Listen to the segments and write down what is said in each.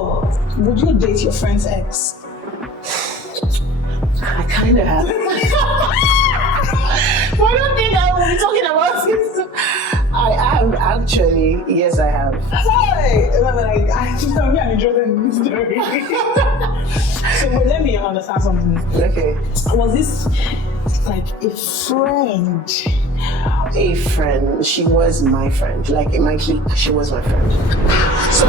So, would you date your friend's ex? I kind of have. I don't think I will be talking about this. I have actually. Yes, I have. Hey, I'm enjoying this story. So let me understand something. Okay. Was this like a friend? A friend. She was my friend. Like in my clique, she was my friend. So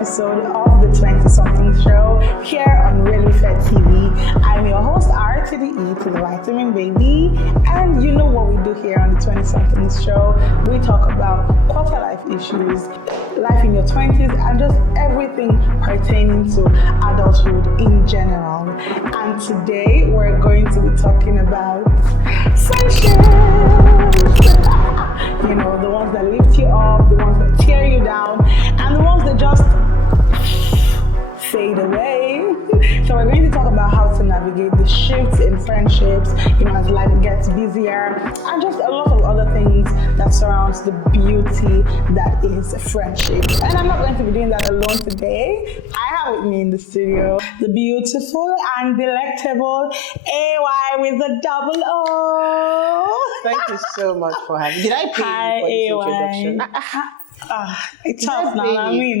episode of the 20-something show here on Relufe TV. I'm your host, R to the E to the vitamin baby, and you know what we do here on the 20-something show. We talk about quarter life issues, life in your 20s, and just everything pertaining to adulthood in general. And today we're going to be talking about friendships. You know, the ones that lift you up, the ones that tear you down, and the ones that just fade away. So we're going to talk about how to navigate the shifts in friendships, you know, as life gets busier, and just a lot of other things that surrounds the beauty that is friendship. And I'm not going to be doing that alone today. I have with me in the studio the beautiful and delectable AY with a double O. Thank you so much for having me. Did I pay Hi, you for this introduction? It's tough now, I mean,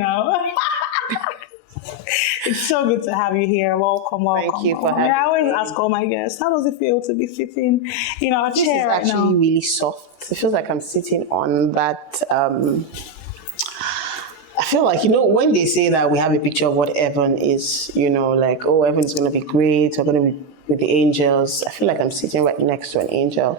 It's so good to have you here. Welcome. Thank you for having me. I always ask all my guests, how does it feel to be sitting in our chair right now? This is actually really soft. It feels like I'm sitting on that. I feel like, you know, when they say that we have a picture of what heaven is, you know, like, oh, heaven is going to be great. We're going to be with the angels. I feel like I'm sitting right next to an angel.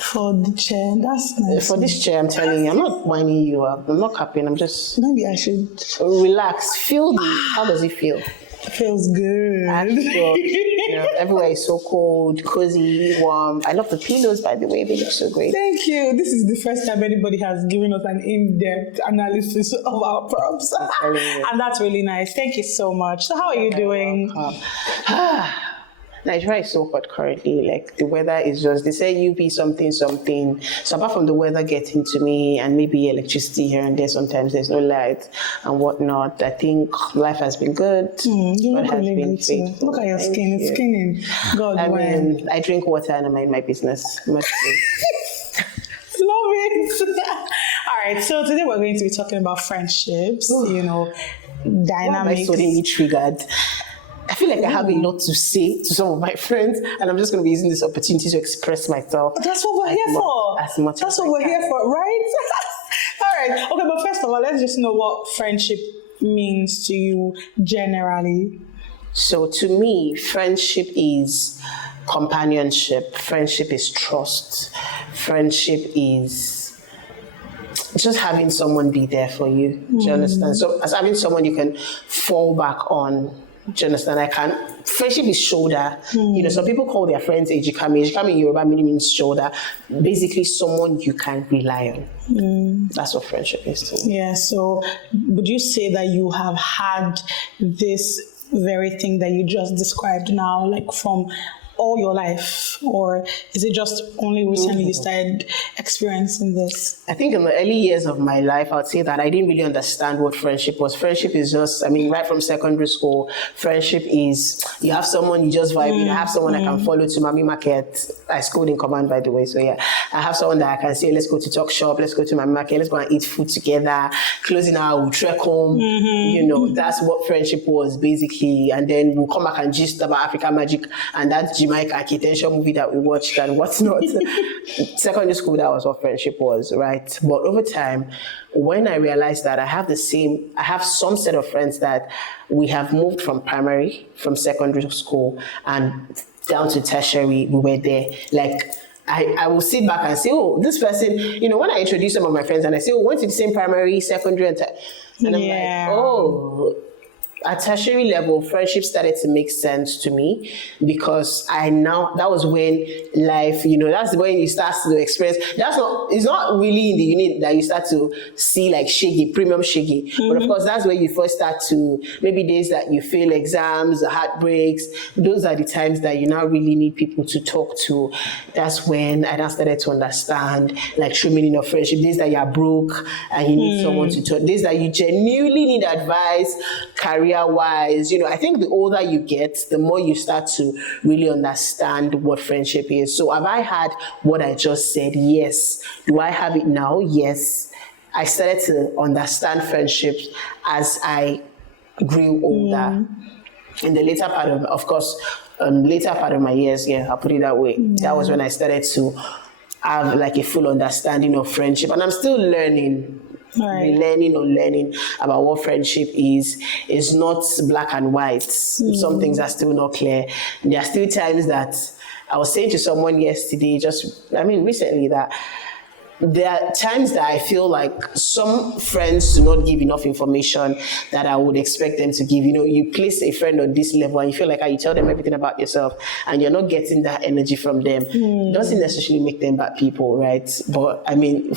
For the chair, that's nice. For this chair, I'm telling you, I'm not winding you up. I'm not capping. I'm just. Maybe I should relax. Feel the. How does it feel? It feels good. You know, everywhere is so cold, cozy, warm. I love the pillows, by the way. They look so great. Thank you. This is the first time anybody has given us an in-depth analysis of our props, and that's really nice. Thank you so much. So, how are you doing? Nigeria is so hot currently. Like the weather is just, they say UV something. So apart from the weather getting to me and maybe electricity here and there, sometimes there's no light and whatnot, I think life has been good. You look really good too. Look at your skin, it's skinning. God, I mean, I drink water and I mind my business. Love it. All right, so today we're going to be talking about friendships, you know, dynamics. Why am I suddenly triggered? I feel like I have a lot to say to some of my friends, and I'm just going to be using this opportunity to express myself. That's what we're here for. As much That's as what we're here for, right? All right. Okay, but first of all, let's just know what friendship means to you generally. So to me, friendship is companionship. Friendship is trust. Friendship is just having someone be there for you. Do you understand? So as having someone you can fall back on. Do you understand? Friendship is shoulder. You know, some people call their friends ejikame. Ejikame in Yoruba means shoulder. Basically, someone you can rely on. That's what friendship is to me. Yeah, so would you say that you have had this very thing that you just described now, like from all your life, or is it just only recently you started experiencing this? I think in the early years of my life, I would say that I didn't really understand what friendship was. Friendship is just, I mean, right from secondary school, friendship is, you have someone you just vibe with. I have someone I can follow to Mami Market. I schooled in command, by the way, so yeah. I have someone that I can say, let's go to Talk Shop, let's go to Mami Market, let's go and eat food together, closing hour, we'll trek home. You know, that's what friendship was, basically. And then we'll come back and gist about African magic, and that's Jamaica architecture movie that we watched and what's not. Secondary school, that was what friendship was, right? But over time, when I realized that I have some set of friends that we have moved from secondary school and down to tertiary, we were there. Like, I will sit back and say, oh, this person, you know, when I introduce some of my friends and I say, oh, went to the same primary, secondary, and I'm like, oh, at tertiary level, friendship started to make sense to me because that was when life, that's when you start to experience. It's not really in the unit that you start to see like premium shaggy. But of course, that's where you first start to, maybe days that you fail exams, heartbreaks, those are the times that you now really need people to talk to. That's when I now started to understand like true meaning of friendship. Days that you're broke and you need someone to talk. Days that you genuinely need advice, career-wise. I think the older you get, the more you start to really understand what friendship is. So have I had what I just said? Yes. Do I have it now? Yes. I started to understand friendships as I grew older. In the later part of my years, I'll put it that way. That was when I started to have like a full understanding of friendship. And I'm still learning. Right. Learning about what friendship is. It's not black and white. Some things are still not clear. There are still times that I was saying to someone yesterday, recently, that there are times that I feel like some friends do not give enough information that I would expect them to give. You place a friend on this level and you feel like you tell them everything about yourself and you're not getting that energy from them. It doesn't necessarily make them bad people, right? But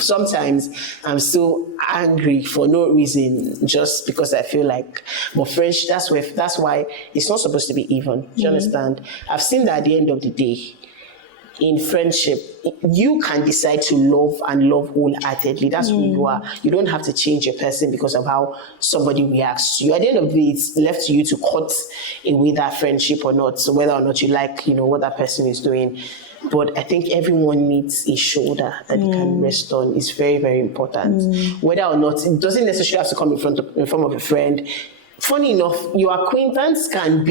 sometimes I'm still angry for no reason, just because I feel like, but friendship, that's why it's not supposed to be even. Do you understand? I've seen that at the end of the day, in friendship, you can decide to love wholeheartedly. That's who you are. You don't have to change your person because of how somebody reacts to you. At the end of the day, it's left to you to cut away that friendship or not. So whether or not you like, what that person is doing. But I think everyone needs a shoulder that they can rest on. It's very, very important. Whether or not, it doesn't necessarily have to come in form of a friend. Funny enough, your acquaintance can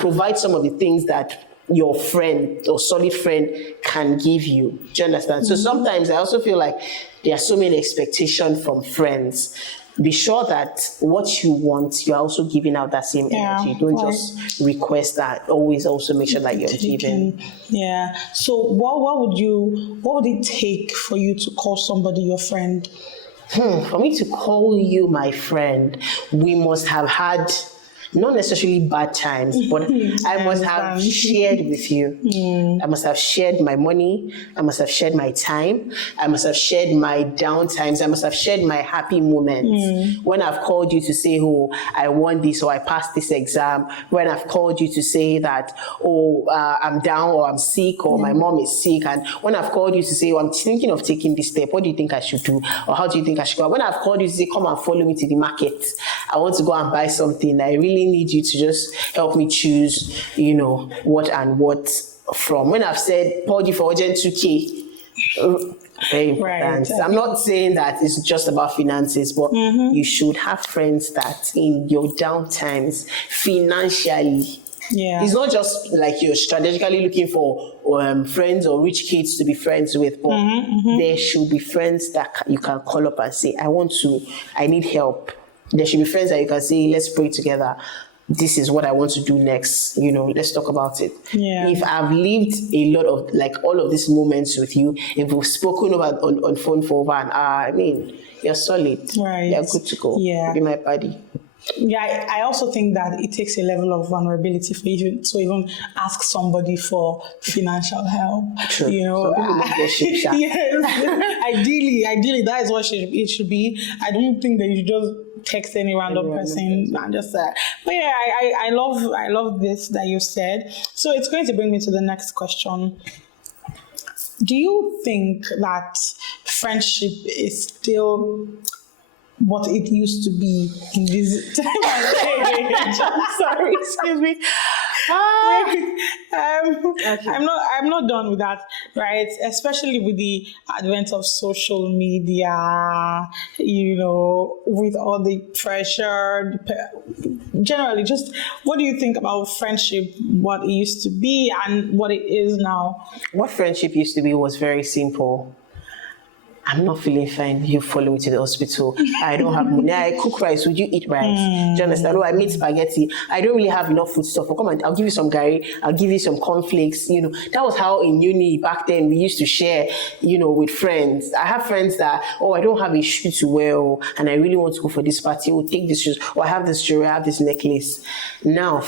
provide some of the things that your friend or solid friend can give you. Do you understand? So sometimes I also feel like there are so many expectations from friends. Be sure that what you want, you're also giving out that same energy. Don't just request that. Always also make sure that you're giving. Yeah. So what would it take for you to call somebody your friend? For me to call you my friend, we must have had not necessarily bad times, but I must have shared with you. I must have shared my money. I must have shared my time. I must have shared my down times. I must have shared my happy moments. When I've called you to say, oh, I won this or I passed this exam. When I've called you to say that, I'm down or I'm sick or my mom is sick. And when I've called you to say, oh, I'm thinking of taking this step. What do you think I should do? Or how do you think I should go? When I've called you to say, come and follow me to the market. I want to go and buy something. I really need you to just help me choose, what and what from. When I've said, called you for urgent 2K, very important. Right. I'm not saying that it's just about finances, but you should have friends that in your down times, financially, it's not just like you're strategically looking for friends or rich kids to be friends with, but there should be friends that you can call up and say, I need help. There should be friends that you can say, let's pray together. This is what I want to do next. Let's talk about it. Yeah. If I've lived a lot of all of these moments with you, if we've spoken about on phone for over an hour, you're solid. Right. You're good to go. Yeah. Be my buddy. Yeah, I also think that it takes a level of vulnerability for you to even ask somebody for financial help. True. Yes. Ideally, that is what it should be. I don't think that you should just text any random person and just but yeah, I love this that you said. So it's going to bring me to the next question. Do you think that friendship is still what it used to be in this time? Sorry, excuse me. Okay. I'm not done with that, right? Especially with the advent of social media, with all the pressure. Generally, just what do you think about friendship, what it used to be and what it is now? What friendship used to be was very simple. I'm not feeling fine. You follow me to the hospital. I don't have money. I cook rice. Would you eat rice? Do you understand? Oh, I made spaghetti. I don't really have enough food stuff. Come on, I'll give you some curry. I'll give you some cornflakes. You know, that was how in uni back then we used to share, you know, with friends. I have friends that, oh, I don't have a shoe to wear, and I really want to go for this party. Oh, take this shoes. Or I have this jewelry. I have this necklace. Now,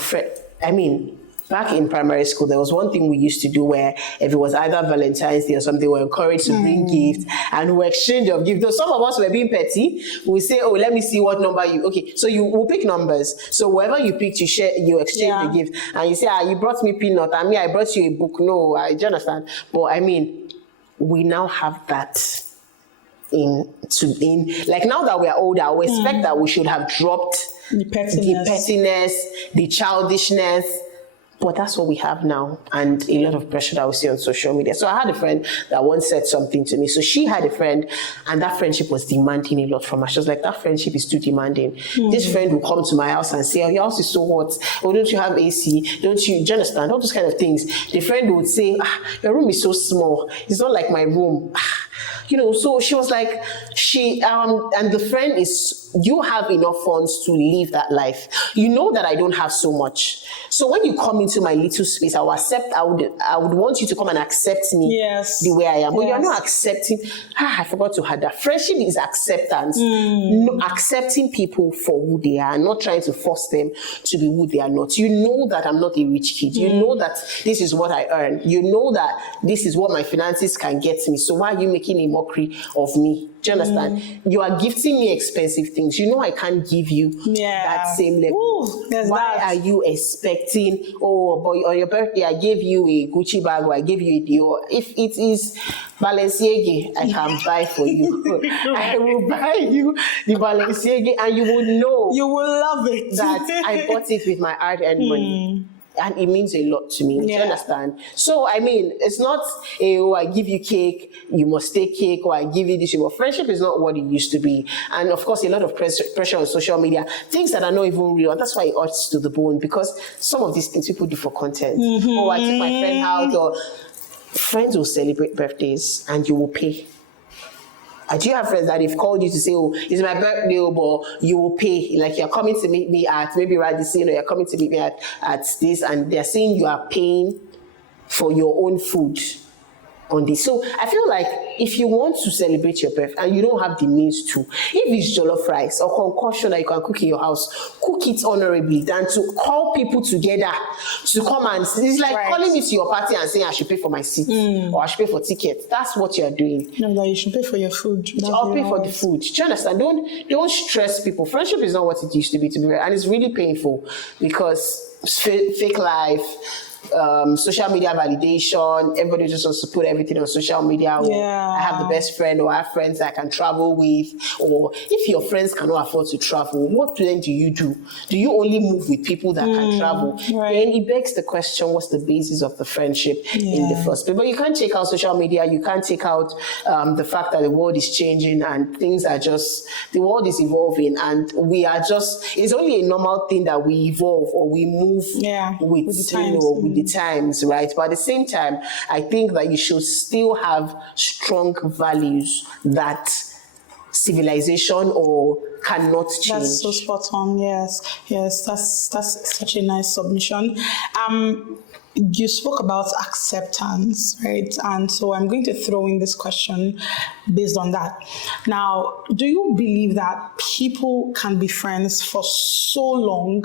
back in primary school, there was one thing we used to do where if it was either Valentine's Day or something, we were encouraged to bring gifts and we exchange of gifts. Though some of us were being petty, we say, oh, let me see what number you, okay. So you will pick numbers. So whatever you picked, you exchange the gift. And you say, you brought me peanut, and me, I brought you a book. No, do you understand? But we now have that like now that we are older, we expect that we should have dropped the pettiness, the childishness. But that's what we have now, and a lot of pressure that we see on social media. So I had a friend that once said something to me. So she had a friend, and that friendship was demanding a lot from her. She was like, that friendship is too demanding. This friend will come to my house and say, oh, your house is so hot. Oh, don't you have AC? Do you understand? All those kind of things. The friend would say, your room is so small. It's not like my room. You know, so she was like, and the friend is, you have enough funds to live that life. You know that I don't have so much. So when you come into my little space, I would want you to come and accept me the way I am. But you're not accepting. I forgot to add that. Friendship is acceptance. No, accepting people for who they are, not trying to force them to be who they are not. You know that I'm not a rich kid. You know that this is what I earn. You know that this is what my finances can get me. So why are you making a mockery of me? Do you understand? You are gifting me expensive things. You know I can't give you that same level. Ooh, why are you expecting, oh, boy, on your birthday I gave you a Gucci bag or I gave you a Dior? If it is Balenciaga, I can buy for you. I will buy you the Balenciaga and you will know. You will love it. That I bought it with my hard-earned money. And it means a lot to me. Do you understand? So, it's not, I give you cake, you must take cake, or I give you this. But friendship is not what it used to be. And of course, a lot of pressure on social media, things that are not even real. And that's why it hurts to the bone, because some of these things people do for content. Oh, I took my friend out, or friends will celebrate birthdays and you will pay. Do you have friends that they've called you to say, oh, it's my birthday, but you will pay? Like you're coming to meet me at maybe Radisson, or you're coming to meet me at this, and they're saying you are paying for your own food on this. So I feel like if you want to celebrate your birthday and you don't have the means to, if it's jollof rice or concoction that you can cook in your house, cook it honorably than to call people together to come and, it's like calling me to your party and saying I should pay for my seat or I should pay for tickets. That's what you're doing. No, that you should pay for your food. I'll pay for the food. Do you understand? Don't stress people. Friendship is not what it used to be real. And it's really painful because fake life, social media validation, everybody just wants to put everything on social media. I have the best friend, or I have friends that I can travel with. Or if your friends cannot afford to travel, what then do you do? Do you only move with people that can travel? Then it begs the question, what's the basis of the friendship in the first place? But you can't take out social media, you can't take out the fact that the world is changing and things are just, the world is evolving, and we are just, it's only a normal thing that we evolve or we move with the times. The times, right? But at the same time, I think that you should still have strong values that civilization or cannot change. That's so spot on. Yes, that's such a nice submission. You spoke about acceptance, right? And so I'm going to throw in this question based on that. Now, do you believe that people can be friends for so long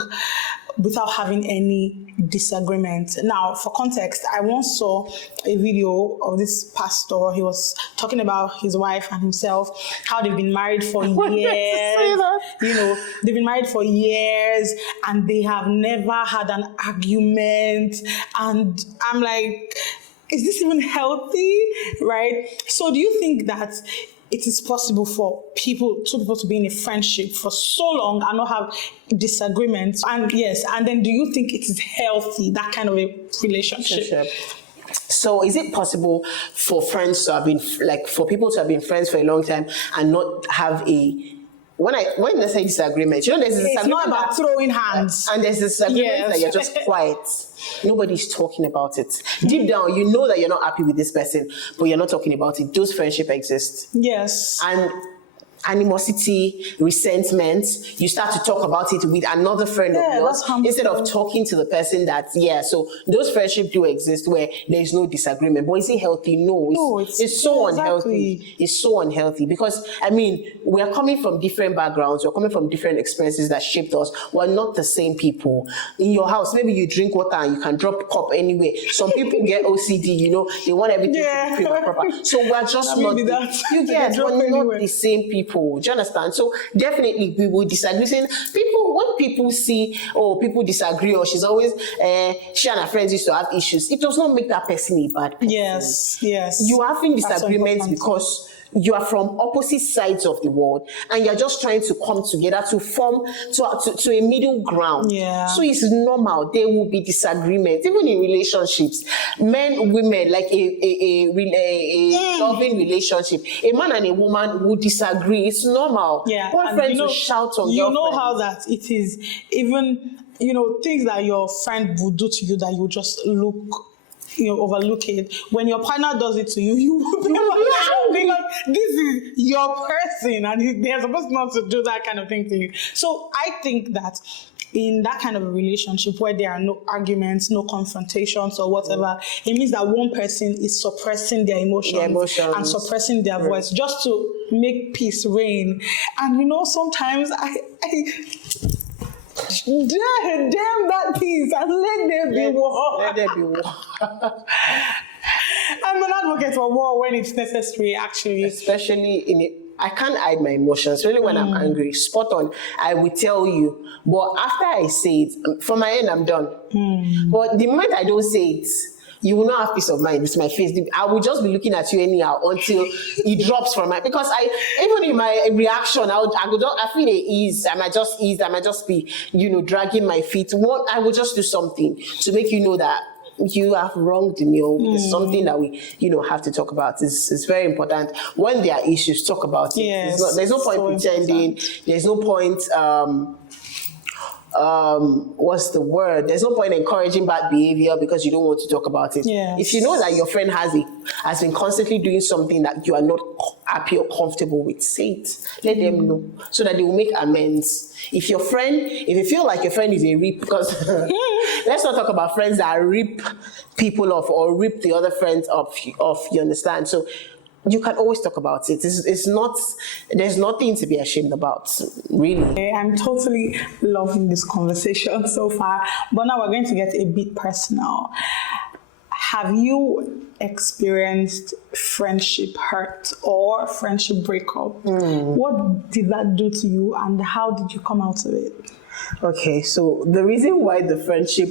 without having any disagreement? Now, for context, I once saw a video of this pastor. He was talking about his wife and himself, how they've been married for years. You know, they've been married for years and they have never had an argument. And I'm like, is this even healthy, right? So do you think that it is possible for two people to be in a friendship for so long and not have disagreements? And and then do you think it is healthy, that kind of a relationship? So is it possible for friends to have been, like for people to have been friends for a long time and not have a when I say disagreement, there's a disagreement. It's not about throwing hands. And there's this disagreement that you're just quiet. Nobody's talking about it. Deep down, you know that you're not happy with this person, but you're not talking about it. Those friendships exist. Yes. And animosity, resentment, you start to talk about it with another friend of yours instead of talking to the person so those friendships do exist where there's no disagreement. But is it healthy? No, it's so unhealthy. Exactly. It's so unhealthy because, I mean, we are coming from different backgrounds, we're coming from different experiences that shaped us. We're not the same people. In your house, maybe you drink water and you can drop cup anywhere. Some people get OCD, they want everything to be prim and proper. So we're just not, we're not the same people. Do you understand? So definitely we will disagree. Saying when people see, people disagree, or she's always she and her friends used to have issues, it does not make that person a bad person. Yes. You are having disagreements because you are from opposite sides of the world and you're just trying to come together to form to a middle ground. So it's normal. There will be disagreements, even in relationships. Men, women, like a loving relationship. A man and a woman will disagree. It's normal. Boyfriends will shout on you know how that it is. Even things that your friend will do to you that you just overlook it. When your partner does it to you, you will be because this is your person and they're supposed not to do that kind of thing to you. So I think that in that kind of a relationship where there are no arguments, no confrontations or whatever, it means that one person is suppressing their emotions and suppressing their voice just to make peace reign. And sometimes I damn that peace and let there be war. Let there be war. I'm an advocate for war when it's necessary, actually. Especially I can't hide my emotions. Really, when I'm angry, spot on, I will tell you. But after I say it, from my end, I'm done. But the moment I don't say it, you will not have peace of mind with my face. I will just be looking at you anyhow until it drops from my, because even in my reaction, I feel the ease. I might just be, dragging my feet. I will just do something to make you know that you have wronged me. It's something that we, have to talk about. It's very important. When there are issues, talk about it. Yes, there's no point pretending. Important. There's no point, what's the word? There's no point encouraging bad behavior because you don't want to talk about it. If you know that your friend has been constantly doing something that you are not happy or comfortable with, say it. Let them know so that they will make amends. If you feel like your friend is a rip, because let's not talk about friends that rip people off or rip the other friends off, you understand? So you can always talk about it. There's nothing to be ashamed about, really. I'm totally loving this conversation so far, but now we're going to get a bit personal. Have you experienced friendship hurt or friendship breakup? What did that do to you and how did you come out of it? Okay, so the reason why the friendship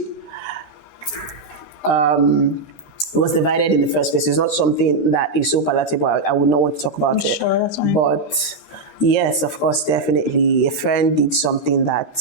was divided in the first place is not something that is so palatable. I would not want to talk about it. Sure, that's fine. But yes, of course, definitely. A friend did something that,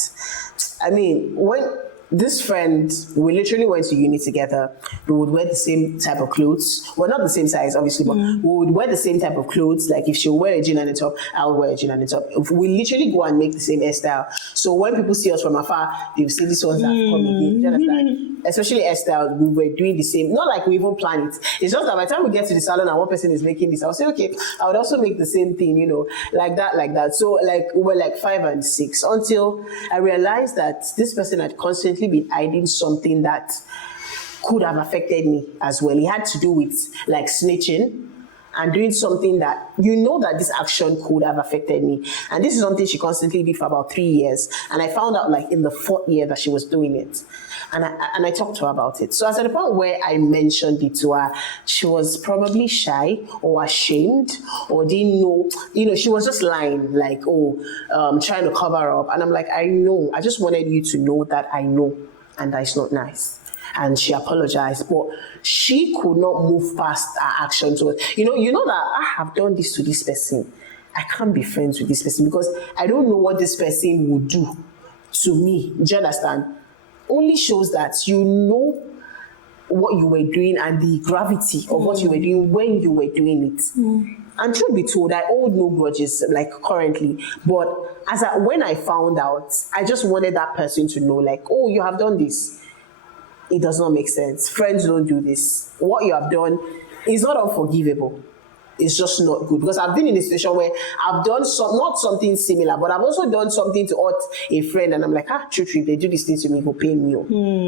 when this friend, we literally went to uni together. We would wear the same type of clothes. Well, not the same size, obviously, but we would wear the same type of clothes. Like if she would wear a jean and a top, I would wear a jean and a top. We literally go and make the same hairstyle. So when people see us from afar, they will see these ones that have come again. Do you understand? Especially hairstyles, we were doing the same. Not like we even plan it. It's just that by the time we get to the salon and one person is making this, I'll say, okay, I would also make the same thing, like that. So we were like 5 and 6 until I realized that this person had constantly been hiding something that could have affected me as well. It had to do with like snitching and doing something that that this action could have affected me. And this is something she constantly did for about 3 years. And I found out like in the 4th year that she was doing it. And I talked to her about it. So at the point where I mentioned it to her, she was probably shy or ashamed or didn't know. She was just lying, like, trying to cover up. And I'm like, I know. I just wanted you to know that I know. And that is not nice. And she apologized, but she could not move past her actions. You know that I have done this to this person. I can't be friends with this person because I don't know what this person would do to me. Do you understand? Only shows that what you were doing and the gravity of what you were doing when you were doing it. And truth be told, I hold no grudges like currently, but when I found out, I just wanted that person to know, like, oh, you have done this. It does not make sense. Friends don't do this. What you have done is not unforgivable. It's just not good, because I've been in a situation where I've done not something similar, but I've also done something to hurt a friend, and I'm like, true, if they do this thing to me, go pay me.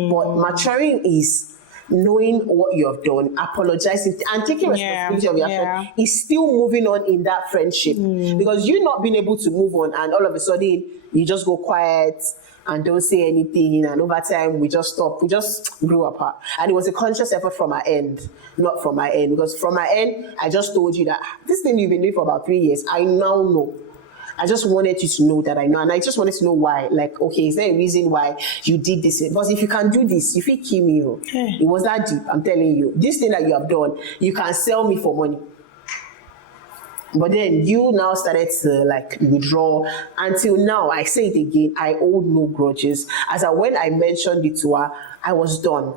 But maturing is knowing what you have done, apologizing, and taking responsibility of your action is still moving on in that friendship. Because you not being able to move on, and all of a sudden you just go quiet and don't say anything, and over time we just stop. We just grew apart, and it was a conscious effort from our end, not from my end. Because from my end, I just told you that this thing you've been doing for about 3 years, I now know. I just wanted you to know that I know, and I just wanted to know why. Like, okay, is there a reason why you did this? Because if you can do this, if you kill me, it was that deep. I'm telling you, this thing that you have done, you can sell me for money. But then you now started to like withdraw. Until now, I say it again, I hold no grudges. When I mentioned it to her, I was done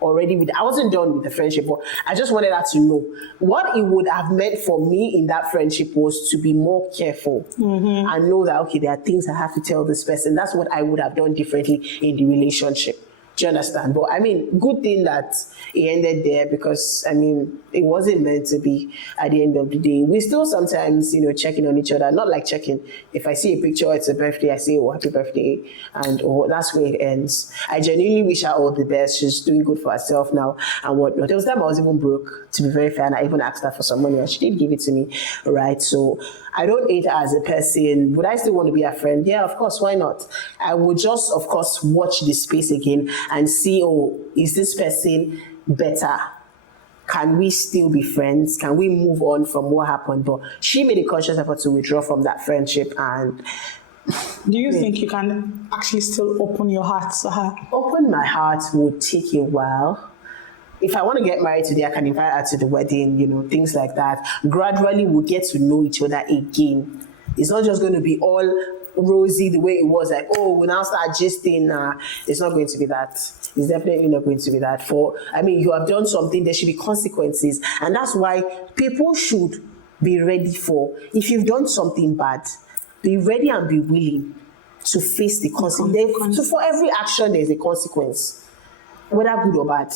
already I wasn't done with the friendship, but I just wanted her to know what it would have meant for me in that friendship was to be more careful and know that, okay, there are things I have to tell this person. That's what I would have done differently in the relationship. Do you understand? But I mean, good thing that it ended there, because I mean, it wasn't meant to be at the end of the day. We still sometimes, checking on each other, not like checking. If I see a picture, it's a birthday, I say, oh, happy birthday. And that's where it ends. I genuinely wish her all the best. She's doing good for herself now and whatnot. There was time I was even broke, to be very fair, and I even asked her for some money and she did give it to me, right? So I don't hate her as a person. Would I still want to be a friend? Yeah, of course, why not? I would just, of course, watch the space again and see, oh, is this person better? Can we still be friends? Can we move on from what happened? But she made a conscious effort to withdraw from that friendship. And do you think you can actually still open your heart to her? Open my heart would take a while. If I want to get married today, I can invite her to the wedding, things like that. Gradually, we'll get to know each other again. It's not just going to be all rosy the way it was, like, oh, we now start gisting. It's not going to be that. It's definitely not going to be that. You have done something, there should be consequences. And that's why people should be ready if you've done something bad, be ready and be willing to face the consequence. So for every action, there's a consequence, whether good or bad.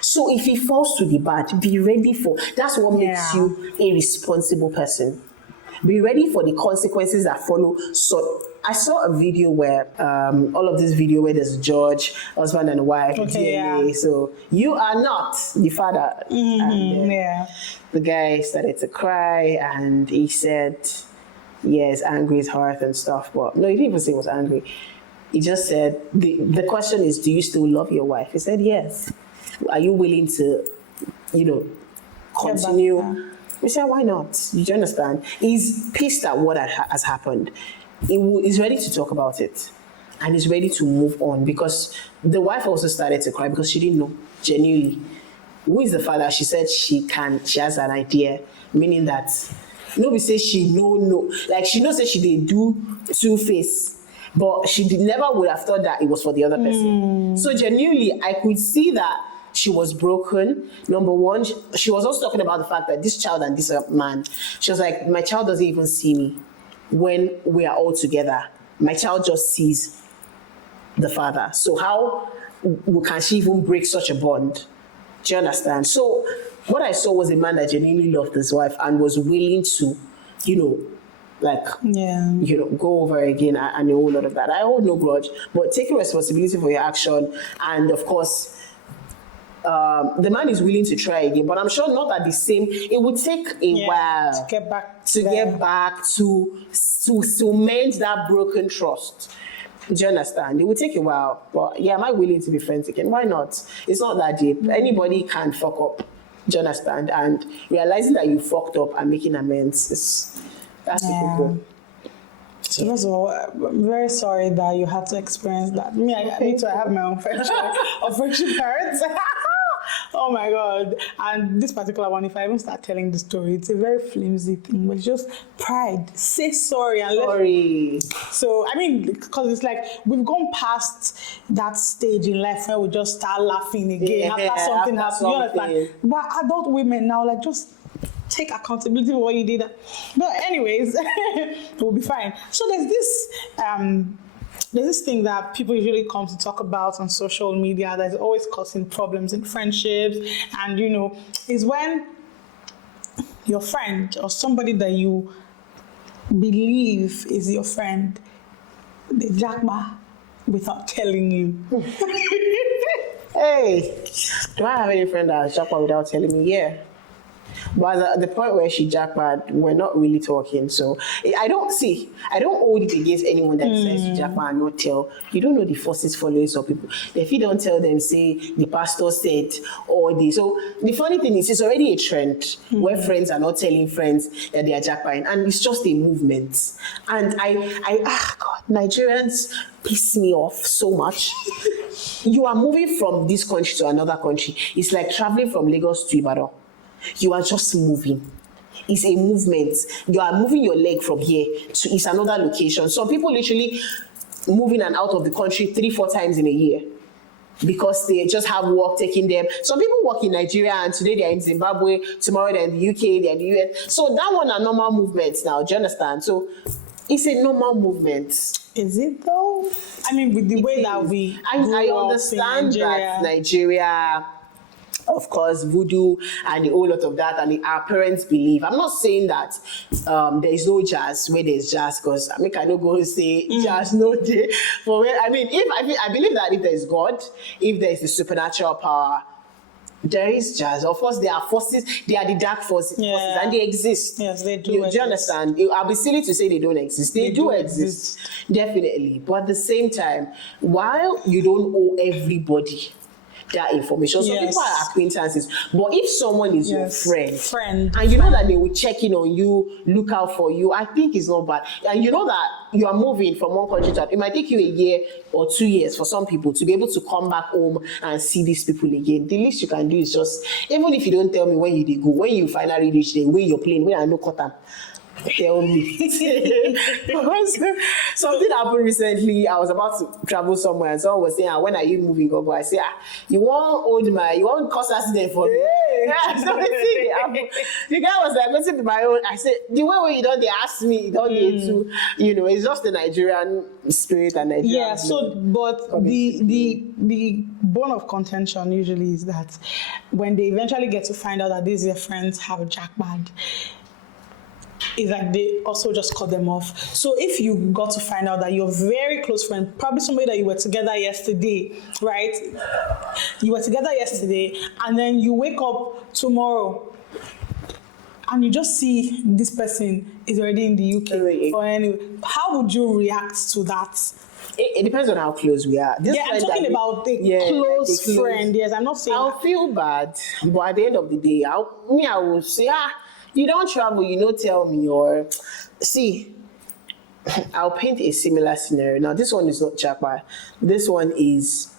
So if it falls to the bad, be ready that's what makes you a responsible person. Be ready for the consequences that follow. So I saw a video where, all of this video where there's a judge, husband and wife, DNA. So you are not the father. And, the guy started to cry and he said, yes, angry is hard and stuff. But no, he didn't even say he was angry. He just said, the question is, do you still love your wife? He said, yes. Are you willing to, continue? We said, why not? Do you understand? He's pissed at what has happened. He's ready to talk about it. And he's ready to move on, because the wife also started to cry because she didn't know, genuinely. Who is the father? She said she has an idea, meaning that nobody says she no. Like, she knows that she did do two-face, but she never would have thought that it was for the other person. So genuinely, I could see that she was broken. Number one, she was also talking about the fact that this child and this man, she was like, my child doesn't even see me when we are all together. My child just sees the father. So how can she even break such a bond? Do you understand? So what I saw was a man that genuinely loved his wife and was willing to, go over again and a whole lot of that. I hold no grudge, but taking responsibility for your action, and of course, the man is willing to try again, but I'm sure not at the same. It would take a while to get back to mend that broken trust. Do you understand? It would take a while, but am I willing to be friends again? Why not? It's not that deep. Anybody can fuck up. Do you understand? And realizing that you fucked up and making amends that's super cool. So first of all, I'm very sorry that you had to experience that. I have my own friendship of friendship parents. Oh my God. And this particular one, if I even start telling the story, it's a very flimsy thing, but it's just pride. Say sorry and Sorry. So, I mean, because it's like we've gone past that stage in life where we just start laughing again after something happens. You understand? But adult women now, like, just take accountability for what you did. But anyways, we'll be fine. So there's this thing that people usually come to talk about on social media that's always causing problems in friendships, and is when your friend or somebody that you believe is your friend, they jackba without telling you. Hey, do I have any friend that jackpot without telling me? Yeah. But at the point where she jackpot, we're not really talking. So I don't hold it against anyone that decides to jackpot and not tell. You don't know the forces following some people. If you don't tell them, say the pastor said, or the. So the funny thing is, it's already a trend where friends are not telling friends that they are jackpotting, and it's just a movement. And God, Nigerians piss me off so much. You are moving from this country to another country. It's like traveling from Lagos to Ibadan. You are just moving. It's a movement. You are moving your leg from here to it's another location. Some people literally move in and out of the country 3-4 times in a year because they just have work taking them. Some people work in Nigeria and today they're in Zimbabwe, tomorrow they're in the UK, they're in the US. So that one are normal movements now. Do you understand? So it's a normal movement. Is it though? I mean, with the way that we I understand that Nigeria, of course, voodoo and a whole lot of that, and our parents believe. I'm not saying that there is no jazz where there's jazz, because I don't go and say jazz no day. For where I believe that if there is God, if there is a supernatural power, there is jazz. Of course, there are forces. They are the dark forces, and they exist. Yes, they do. Do you understand? I'll be silly to say they don't exist. They do exist, definitely. But at the same time, while you don't owe everybody that information. So people are acquaintances. But if someone is your friend, and you know that they will check in on you, look out for you, I think it's not bad. And you know that you are moving from one country to another. It might take you a year or 2 years for some people to be able to come back home and see these people again. The least you can do is just, even if you don't tell me when you go, when you finally reach there, where you're playing, where I know Kotam, tell me. Something happened recently. I was about to travel somewhere and someone was saying, when are you moving? Go. I say, you won't cause accident for me. Yeah, so the guy was like, let's see my own. I said, the way you don't they ask me, you don't need to, it's just the Nigerian spirit and Nigerian. Yeah, so but the bone of contention usually is that when they eventually get to find out that these their friends have a jackpot, is like they also just cut them off. So if you got to find out that your very close friend, probably somebody that you were together yesterday, right? You were together yesterday, and then you wake up tomorrow and you just see this person is already in the UK or anyway. How would you react to that? It depends on how close we are. I'm talking about a close friend. Yes, I'm not saying I'll feel bad, but at the end of the day, I will say, you don't travel, you don't tell me, or see, I'll paint a similar scenario. Now, this one is not jackpot. This one is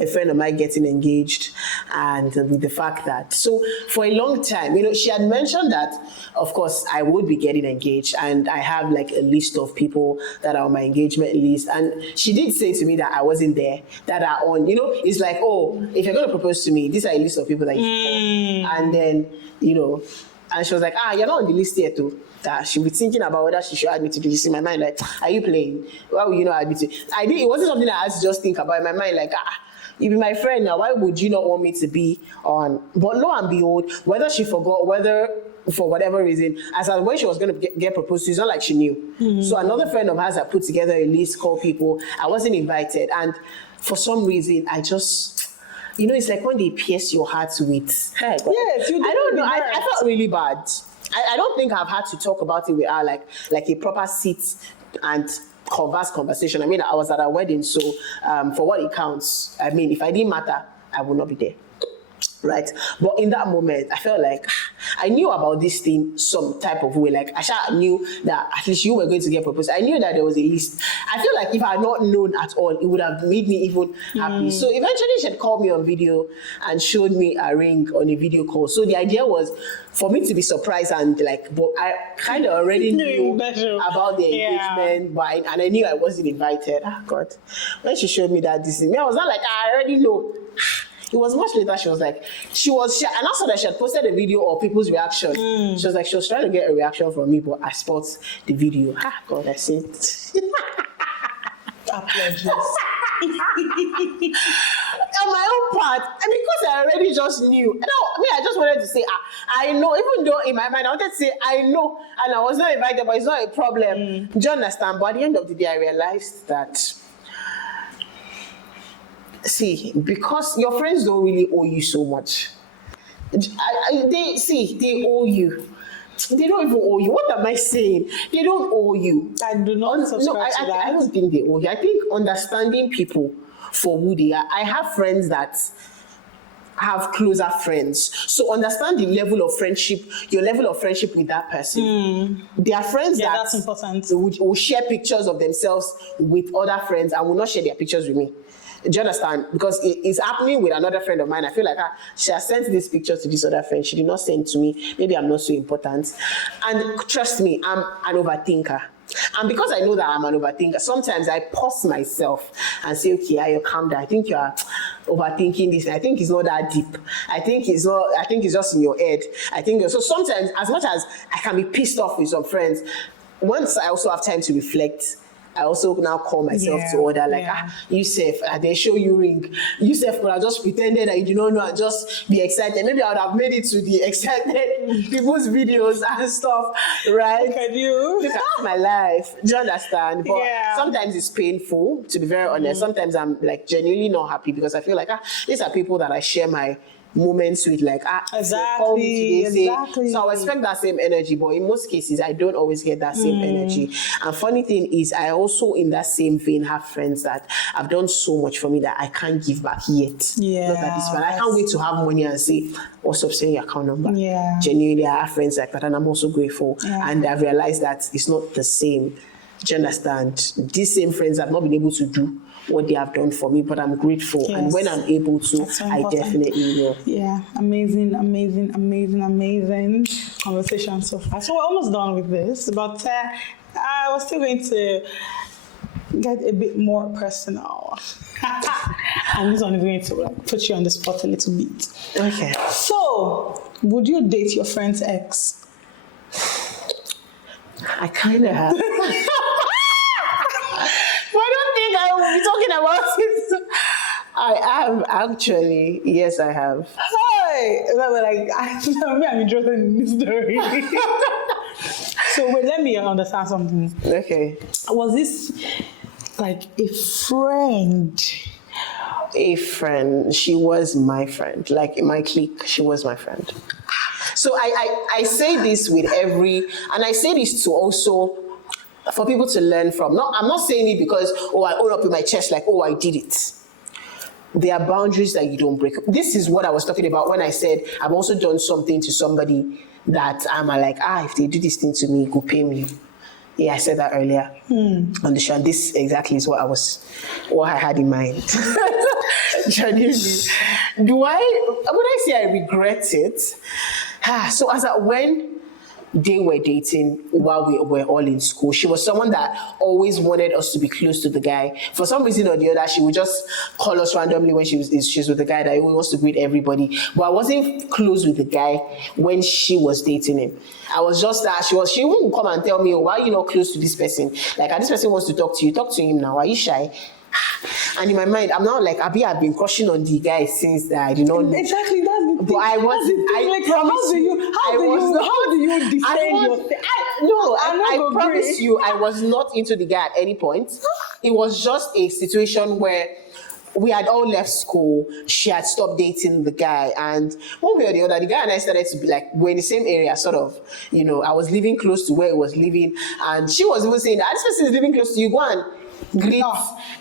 a friend of mine getting engaged, and with the fact that, so for a long time, she had mentioned that, of course, I would be getting engaged, and I have like a list of people that are on my engagement list, and she did say to me that I wasn't there, that are on, it's like, if you're going to propose to me, these are a list of people that you should call. And then, and she was like, you're not on the list yet too. That she'll be thinking about whether she should add me to this. In my mind, like, are you playing? Why would you not add me to? It wasn't something I had to just think about in my mind, like, you be my friend now, why would you not want me to be on? But lo and behold, whether she forgot, whether for whatever reason, as when she was going to get proposed to, it's not like she knew. So another friend of hers had put together a list, called people. I wasn't invited. And for some reason, I just... it's like when they pierce your heart with... Yes, you do. I don't know. I felt really bad. I don't think I've had to talk about it with her like a proper sit and conversation. I was at a wedding, so for what it counts, if I didn't matter, I would not be there. right? But in that moment, I felt like I knew about this thing some type of way. Like I knew that at least you were going to get proposed. I knew that there was a list. I feel like if I had not known at all, it would have made me even happy. So eventually she had called me on video and showed me a ring on a video call. So the idea was for me to be surprised and like, but I kind of already knew about the engagement, but and I knew I wasn't invited. Oh God. When she showed me that this thing, I was not like, I already know. It was much later. She was like, and also that she had posted a video of people's reaction. She was like, she was trying to get a reaction from me, but I spot the video. Ah, God, I see it. Apologies. On my own part, and because I already just knew. No, I mean, I just wanted to say, I know, even though in my mind, I wanted to say, I know, and I was not invited, but it's not a problem. Do you understand? But at the end of the day, I realized that, see, because your friends don't really owe you so much. They owe you. They don't even owe you. What am I saying? They don't owe you. I do not subscribe to that. I don't think they owe you. I think understanding people for who they are. I have friends that have closer friends. So understand the level of friendship, your level of friendship with that person. There are friends that's important. Will share pictures of themselves with other friends and will not share their pictures with me. Do you understand? Because it's happening with another friend of mine. I feel like she has sent this picture to this other friend. She did not send to me. Maybe I'm not so important. And trust me, I'm an overthinker. And because I know that I'm an overthinker, sometimes I pause myself and say, okay, Ayo, calm down. I think you are overthinking this. I think it's not that deep. I think it's just in your head. So sometimes, as much as I can be pissed off with some friends, once I also have time to reflect, I also now call myself to order, like, Yusuf, they show you ring. Yusuf could have just pretended that you do not know and just be excited. Maybe I would have made it to the excited people's videos and stuff, right? Look at you. Look at my life. Do you understand? But sometimes it's painful, to be very honest. Sometimes I'm like genuinely not happy because I feel like, these are people that I share my moments with, like exactly. So I expect that same energy, but in most cases I don't always get that same energy. And funny thing is, I also in that same vein have friends that have done so much for me that I can't give back yet. Not at this point. I can't wait to have money and say, what's up, send your account number. Genuinely, I have friends like that, and I'm also grateful. And I've realized that it's not the same. Do you understand? These same friends have not been able to do what they have done for me, but I'm grateful. And when I'm able to, I definitely will. Yeah, amazing conversation so far. So we're almost done with this, but I was still going to get a bit more personal. And this one is going to put you on the spot a little bit. Okay. So, would you date your friend's ex? I kind of have. Be talking about it. I have actually. Yes, I have. Hi. I'm interested in this story. So wait, let me understand something. Okay. Was this like a friend? A friend. She was my friend. Like in my clique, she was my friend. So I say this with and I say this to also for people to learn from. No, I'm not saying it because, I own up with my chest, like, I did it. There are boundaries that you don't break. This is what I was talking about when I said I've also done something to somebody that I'm like, if they do this thing to me, go pay me. Yeah, I said that earlier on the show. And this exactly is what I had in mind. Genuinely. Would I say I regret it? So as when they were dating while we were all in school, she was someone that always wanted us to be close to the guy. For some reason or the other, she would just call us randomly when she's with the guy that always wants to greet everybody. But I wasn't close with the guy when she was dating him. I was just that she wouldn't come and tell me, why are you not close to this person? Like, this person wants to talk to you. Talk to him now. Are you shy? And in my mind, I'm not like, I've been crushing on the guy since that I did not know. Exactly, that's the thing. But I wasn't. I promise you. How do you defend yourself? I promise you, I was not into the guy at any point. It was just a situation where we had all left school. She had stopped dating the guy, and one way or the other, the guy and I started to be like, we're in the same area, sort of. I was living close to where he was living, and she was even saying, this person is living close to you. Go and Great. No.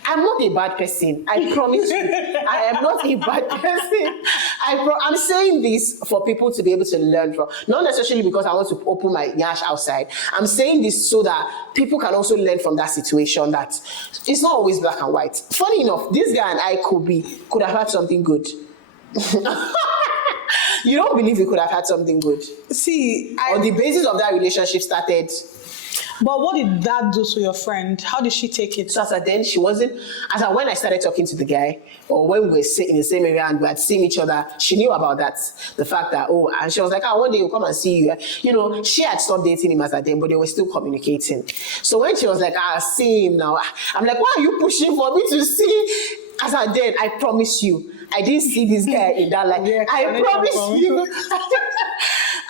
I'm not a bad person. I promise you. I am not a bad person. I'm saying this for people to be able to learn from. Not necessarily because I want to open my yash outside. I'm saying this so that people can also learn from that situation, that it's not always black and white. Funny enough, this guy and I could have had something good. You don't believe we could have had something good? See, on the basis of that relationship started. But what did that do to your friend? How did she take it? So then she wasn't, when I started talking to the guy, or when we were sitting in the same area and we had seen each other, she knew about that. The fact that, and she was like, one day he'll come and see you. You know, she had stopped dating him as a then, but they were still communicating. So when she was like, I'll see him now, I'm like, why are you pushing for me to see? As a then, I promise you, I didn't see this guy in that light. Yeah, I promise you.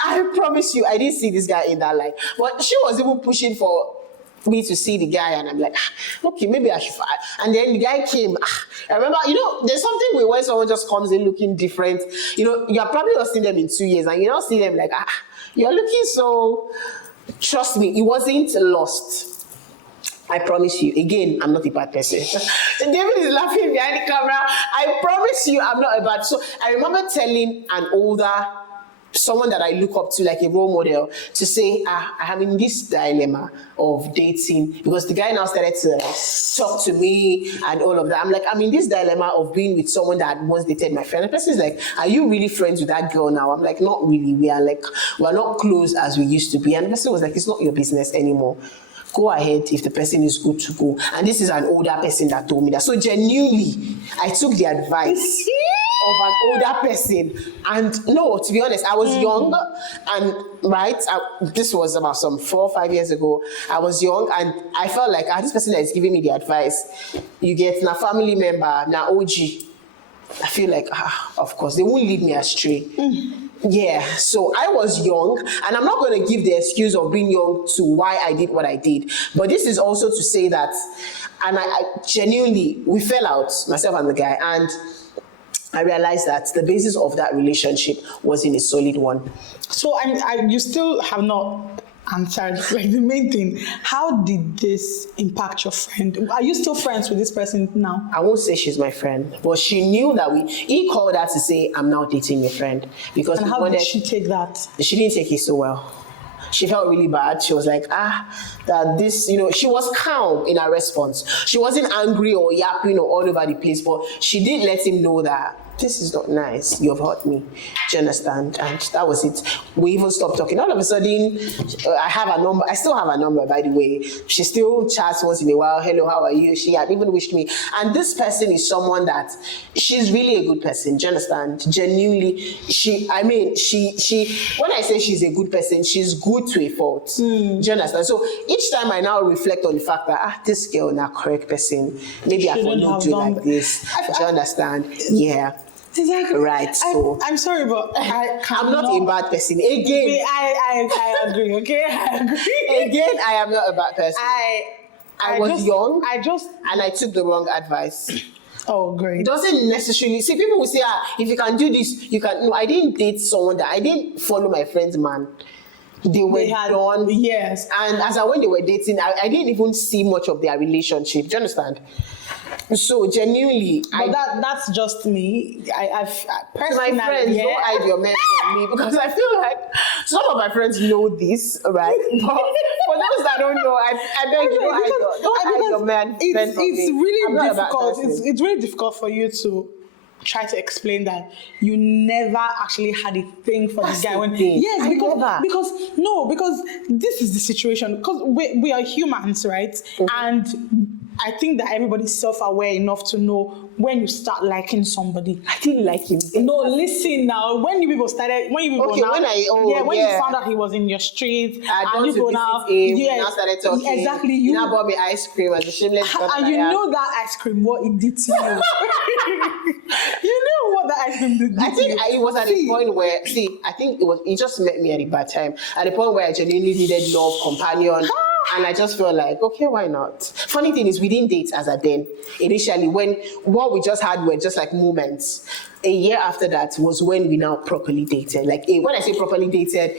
I promise you, I didn't see this guy in that light. But she was even pushing for me to see the guy, and I'm like, okay, maybe I should. And then the guy came. I remember, there's something when someone just comes in looking different. You're probably not seeing them in 2 years, and you don't see them like, you're looking so. Trust me, it wasn't lost. I promise you. Again, I'm not a bad person. David is laughing behind the camera. I promise you, I'm not a bad. So I remember telling an older, someone that I look up to, like a role model, to say, I'm in this dilemma of dating, because the guy now started to talk to me and all of that. I'm like, I'm in this dilemma of being with someone that once dated my friend. The person is like, are you really friends with that girl now? I'm like, not really. We're not close as we used to be. And the person was like, it's not your business anymore. Go ahead if the person is good to go. And this is an older person that told me that. So genuinely, I took the advice of an older person. And no, to be honest, I was young, and this was about some 4 or 5 years ago. I was young, and I felt like this person that is giving me the advice, you get na family member, na OG. I feel like, of course, they won't lead me astray. Yeah, so I was young, and I'm not going to give the excuse of being young to why I did what I did. But this is also to say that, and I genuinely, we fell out, myself and the guy, and I realized that the basis of that relationship wasn't a solid one. So you still have not answered like the main thing. How did this impact your friend? Are you still friends with this person now? I won't say she's my friend, but she knew that he called her to say, I'm now dating your friend. Because and how did she take that? She didn't take it so well. She felt really bad. She was like, that this, she was calm in her response. She wasn't angry or yapping or all over the place, but she did let him know that this is not nice. You've hurt me. Do you understand? And that was it. We even stopped talking. All of a sudden, I have a number. I still have a number, by the way. She still chats once in a while. Hello, how are you? She had even wished me. And this person is someone that, she's really a good person. Do you understand? Genuinely, when I say she's a good person, she's good to a fault. Do you understand? So each time I now reflect on the fact that, this girl not correct person. Maybe I wouldn't do like this. Do you understand? Yeah. Exactly. Right. So I'm sorry, but I'm not a bad person. Again, I agree. Okay, I agree. Again, I am not a bad person. I was young. And I took the wrong advice. Oh, great. It doesn't necessarily see. People will say, if you can do this, you can. No, I didn't date someone that I didn't follow my friend's man. They had done. Yes. And when they were dating, I didn't even see much of their relationship. Do you understand? So genuinely, that's just me. I've personally, my friends, don't hide your men from me, because I feel like some of my friends know this, right? But for those that don't know, I beg you, don't hide your men from me. It's really difficult. It's really difficult for you to try to explain that you never actually had a thing for this guy. Because this is the situation. Because we are humans, right? Mm-hmm. And I think that everybody's self-aware enough to know when you start liking somebody. I didn't like him. No, listen now. When you found out he was in your street, and you go now, now started talking. Exactly. You now bought me ice cream as a shameless. And you know that ice cream, what it did to you. You know what that ice cream did to you. I think it was at a point where, it just met me at a bad time. At a point where I genuinely needed love, companion. And I just felt like, okay, why not? Funny thing is, we didn't date as a then. Initially, when what we just had were just like moments. a year after that was when we now properly dated. Like, when I say properly dated,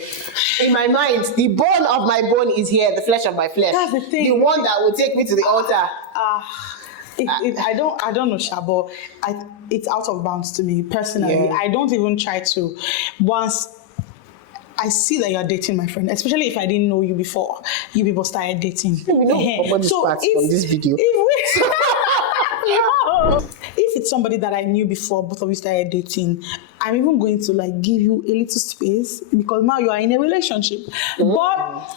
in my mind, the bone of my bone is here, the flesh of my flesh. That's the thing. The one that will take me to the altar. I don't know, Shabo. It's out of bounds to me personally. Yeah. I don't even try to. Once I see that you're dating my friend, especially if I didn't know you before, you people started dating. We know from this video. If it's somebody that I knew before both of you started dating, I'm even going to like give you a little space because now you are in a relationship. But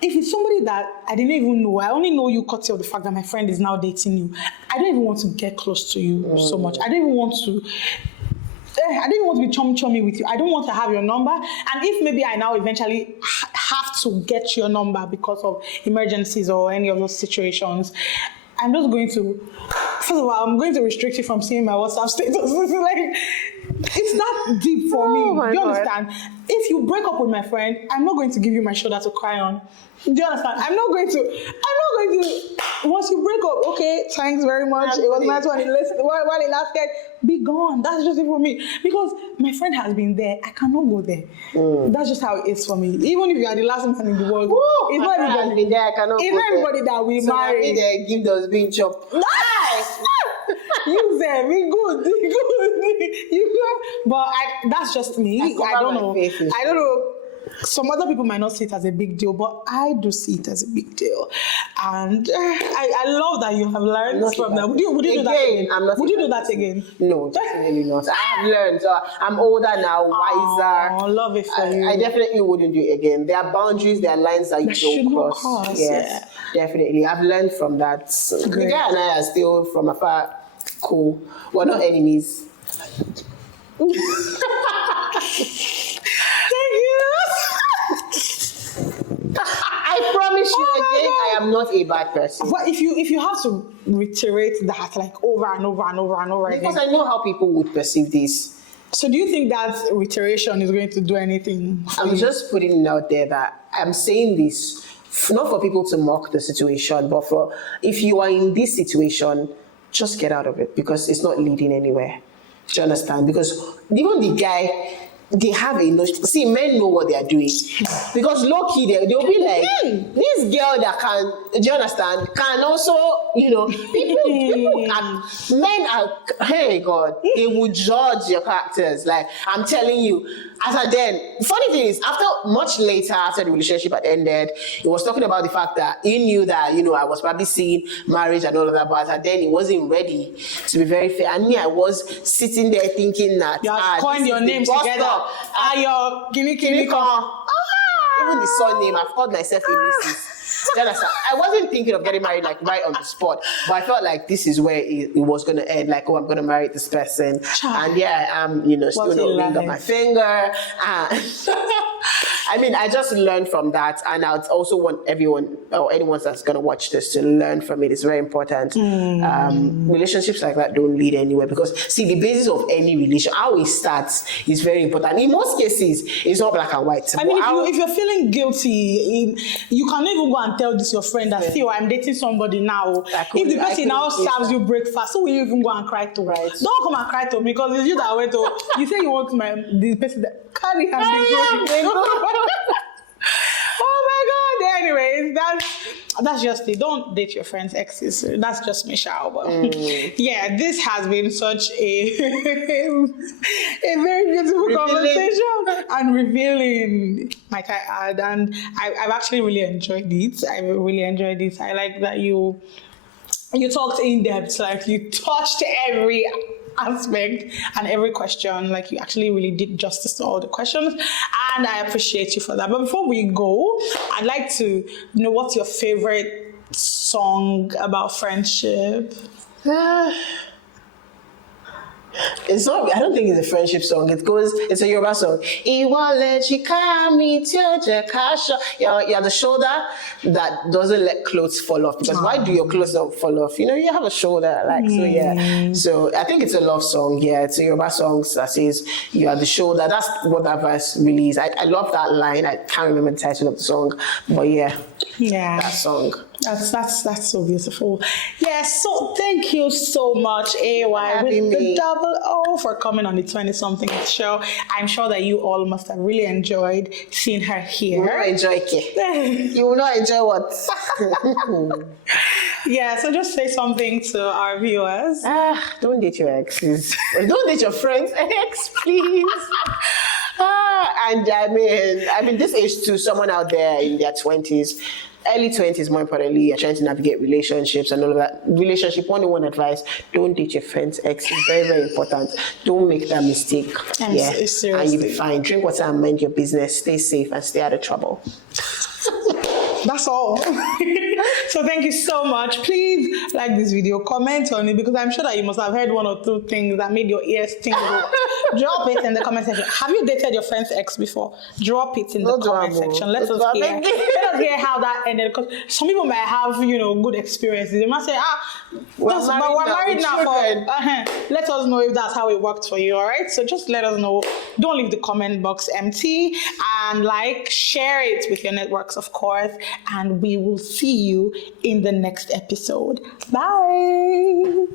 if it's somebody that I didn't even know, I only know you courtesy of the fact that my friend is now dating you, I don't even want to get close to you so much. I don't even want to be chummy with you. I don't want to have your number. And if maybe I now eventually have to get your number because of emergencies or any of those situations, I'm just going to, first of all, I'm going to restrict you from seeing my WhatsApp status. It's that deep for me. Do you understand? If you break up with my friend, I'm not going to give you my shoulder to cry on. Do you understand? I'm not going to, once you break up, okay, thanks very much. It was nice while it lasted. Be gone. That's just it for me. Because my friend has been there. I cannot go there. That's just how it is for me. Even if you are the last man in the world, it's not everybody. Been there, I cannot it's go not everybody there. that we So marry. they give those being chopped. Nice. You there, be good. But that's just me. I don't know. I don't know. Some other people might not see it as a big deal, but I do see it as a big deal. And I love that you have learned from that. Would you do that again? Would you do that again? No, definitely not. I have learned. I'm older now, wiser. Oh, love it for you. I definitely wouldn't do it again. There are boundaries, there are lines that you don't cross. Yes, definitely. I've learned from that. So the guy and I are still from afar cool. We're not enemies. Thank you. I promise you again, I am not a bad person. But if you have to reiterate that like over and over and over and over again, because I know how people would perceive this. So do you think that reiteration is going to do anything? I'm just putting it out there that I'm saying this not for people to mock the situation, but for if you are in this situation, just get out of it because it's not leading anywhere. Do you understand? Because even the guy, they have a notion. See, men know what they are doing. Because low-key, they'll be like, this girl that can, do you understand, can also, men are, hey God, they will judge your characters. Like, I'm telling you, funny thing is, much later after the relationship had ended, he was talking about the fact that he knew that, I was probably seeing marriage and all of that, but then he wasn't ready, to be very fair. And me, I was sitting there thinking that, you have coined your names together. Your Kini. Even the surname, I've called myself a Mrs. I wasn't thinking of getting married like right on the spot, but I felt like this is where it was going to end. Like, I'm going to marry this person, and I'm, still not ring on my finger. I mean, I just learned from that, and I would also want everyone or anyone that's going to watch this to learn from it. It's very important. Relationships like that don't lead anywhere because, see, the basis of any relation, how it starts, is very important. In most cases, it's not black and white. I mean, if you're feeling guilty, you can even go and tell this your friend that, see, I'm dating somebody now. If the person now serves you breakfast, who will you even go and cry to? Right. Don't come and cry to me because it's you that went to. You say you want the person that carry and oh my God! Anyways, that's just it. Don't date your friends' exes. That's just Michelle. But yeah, this has been such a very beautiful conversation and revealing, might I add. And I've actually really enjoyed it. I really enjoyed it. I like that you talked in depth, like you touched every aspect and every question, like you actually really did justice to all the questions, and I appreciate you for that. But before we go, I'd like to know what's your favorite song about friendship. It's not. I don't think it's a friendship song. It's a Yoruba song. You're the shoulder that doesn't let clothes fall off. Because why do your clothes not fall off? You have a shoulder, so yeah. So I think it's a love song. Yeah, it's a Yoruba song that says you are the shoulder. That's what that verse really is. I love that line. I can't remember the title of the song, but yeah. Yeah. that song. That's so beautiful. Yes, so thank you so much, AY Having with the me. double O for coming on the 20 something show. I'm sure that you all must have really enjoyed seeing her You will not here. enjoy it. You will not enjoy what? Yeah, so just say something to our viewers. Don't date your exes. Don't date your friends' ex, please. And I mean, this age too, someone out there in their 20s, early 20s, more importantly, you're trying to navigate relationships and all of that. Relationship 101 advice: don't date your friend's ex. It's very, very important. Don't make that mistake. Seriously. And you'll be fine. Drink water and mind your business. Stay safe and stay out of trouble. That's all. So thank you so much. Please like this video, comment on it, because I'm sure that you must have heard one or two things that made your ears tingle. Drop it in the comment section. Have you dated your friend's ex before? Drop it in the comment section. Let us hear how that ended. Because some people might have, good experiences. They might say, we're married now. Let us know if that's how it worked for you. All right. So just let us know. Don't leave the comment box empty, and share it with your networks, of course. And we will see you in the next episode. Bye.